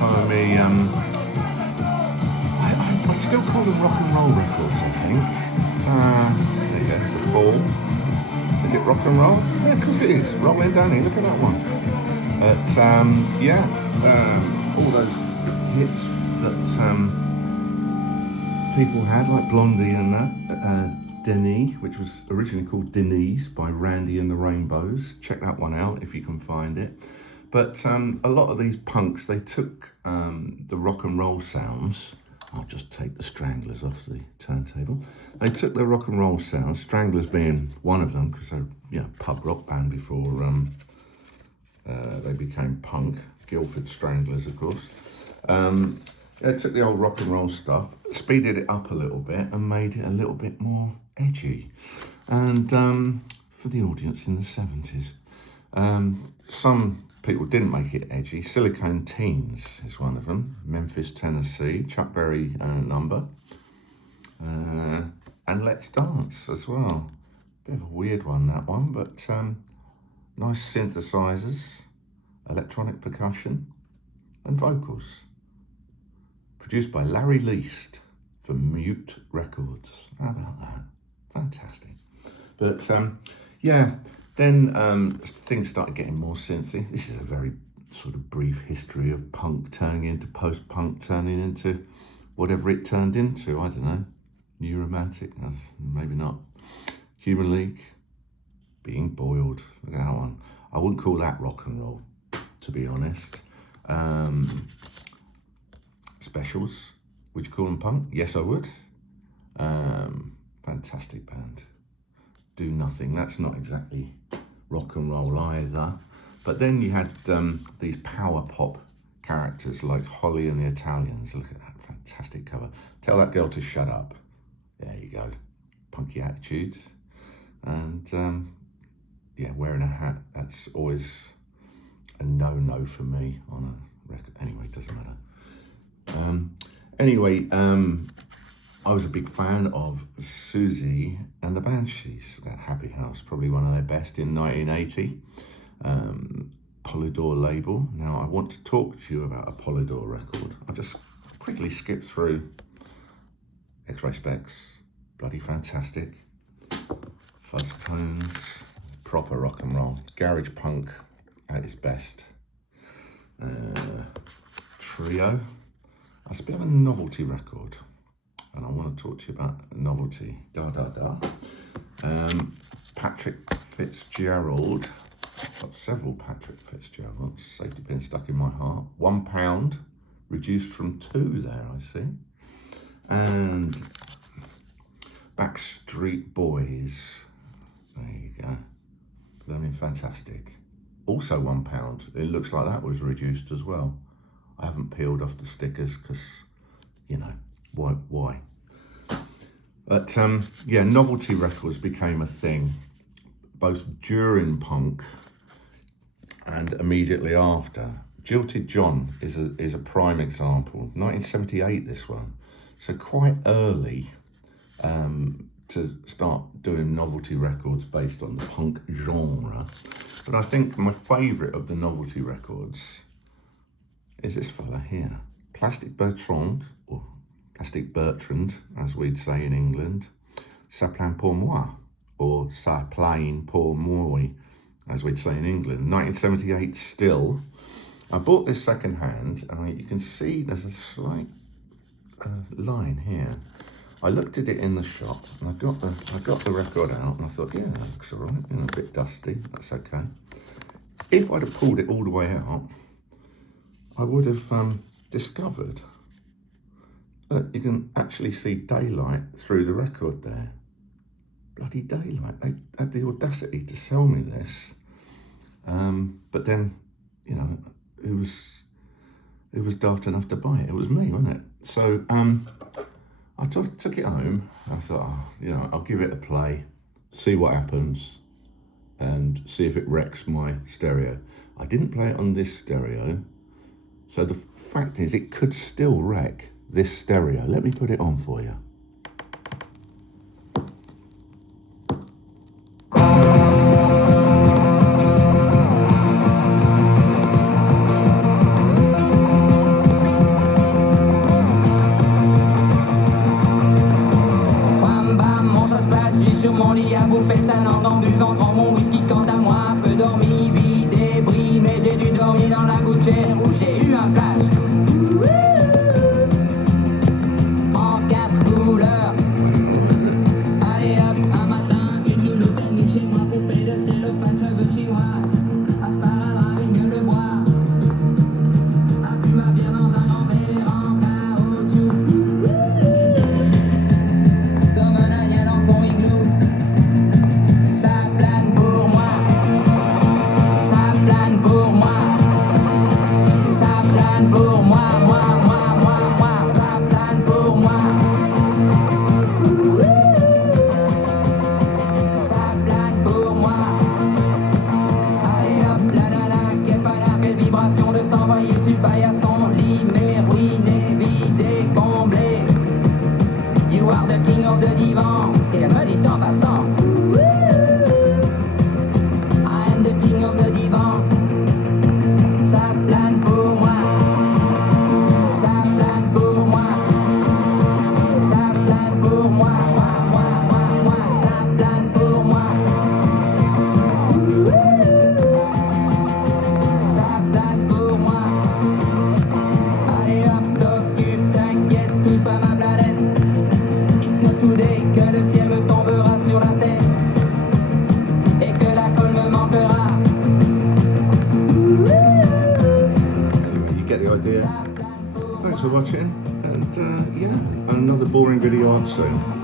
time I'd still call them rock and roll records, I think. There you go, The Fall. Is it rock and roll? Yeah, of course it is. Rolling Danny, look at that one. But all those hits that people had, like Blondie and that. Denise, which was originally called Denise by Randy and the Rainbows. Check that one out if you can find it. But a lot of these punks, they took the rock and roll sounds. I'll just take the Stranglers off the turntable. They took the rock and roll sounds, Stranglers being one of them, because they're pub rock band before they became punk. Guildford Stranglers, of course. They took the old rock and roll stuff, speeded it up a little bit and made it a little bit more edgy. And for the audience in the 70s. Some people didn't make it edgy. Silicone Teens is one of them. Memphis, Tennessee, Chuck Berry number. And Let's Dance as well. Bit of a weird one, that one, but nice synthesizers, electronic percussion and vocals. Produced by Larry Least for Mute Records. How about that? Fantastic. But then things started getting more synthy. This is a very sort of brief history of punk turning into post-punk, turning into whatever it turned into. I don't know. New Romantic? Maybe not. Human League? Being Boiled. Look at that one. I wouldn't call that rock and roll, to be honest. Specials, would you call them punk? Yes, I would. Fantastic band. Do Nothing, that's not exactly rock and roll either. But then you had these power pop characters like Holly and the Italians. Look at that fantastic cover. Tell That Girl to Shut Up. There you go. Punky attitudes. And wearing a hat, that's always a no-no for me on a record. Anyway, it doesn't matter. I was a big fan of Susie and the Banshees, that Happy House, probably one of their best in 1980. Polydor label. Now, I want to talk to you about a Polydor record. I'll just quickly skip through X-Ray Specs, bloody fantastic. Fuzz Tones, proper rock and roll. Garage punk at its best. Trio. That's a bit of a novelty record, and I want to talk to you about novelty. Patrick Fitzgerald. Got several Patrick Fitzgeralds. Safety pin stuck in my heart. £1, reduced from 2 there, I see. And Backstreet Boys. There you go. Blooming fantastic. Also £1. It looks like that was reduced as well. I haven't peeled off the stickers because, why? But novelty records became a thing, both during punk and immediately after. Jilted John is a prime example. 1978, this one. So quite early to start doing novelty records based on the punk genre. But I think my favourite of the novelty records is this fella here. Plastic Bertrand, or Plastic Bertrand, as we'd say in England. Plane Pour Moi, or Plane Pour Moi, as we'd say in England. 1978 still. I bought this second hand, and you can see there's a slight line here. I looked at it in the shop, and I got the record out, and I thought, yeah, that looks all right. A bit dusty, that's okay. If I'd have pulled it all the way out, I would have discovered that you can actually see daylight through the record there. Bloody daylight. They had the audacity to sell me this. But then, who was daft enough to buy it? It was me, wasn't it? So I took it home. I thought, I'll give it a play, see what happens, and see if it wrecks my stereo. I didn't play it on this stereo. So the fact is, it could still wreck this stereo. Let me put it on for you. sa langue en buvant grand mon whisky. Quant à moi, peu dormi, vie débris, mais j'ai dû dormir dans la gouttière où j'ai eu un flash. En 4 couleurs. Allez hop, un matin, une louloute est venue chez moi, poupée de cellophane, cheveux chinois, asparadrap, une gueule de bois, a bu ma bière dans un grand verre en caoutchouc, comme un indien dans son igloo. Ça plane pour moi, ça plane pour moi, ça plane pour moi, moi, ça plane pour moi. Ça plane pour moi. Allez hop, la la la, quelle panard, quelle vibration de s'envoyer sur le paillasson. Limé, ruiné, vidé, comblé. You are the king of the divan. Qu'elle me dit en passant. I am the king of the divan. Ça plane pour moi. Ça plane pour moi. Ça plane pour moi. Ça plane pour moi. Ça plane pour moi. Allez hop, t'occupe, t'inquiète, touche pas ma planète. It's not today que le ciel me tombera sur la tête et que la colle me manquera. Anyway, you get the idea. Ça plane pour moi. Thanks for watching, and yeah, another boring video up soon.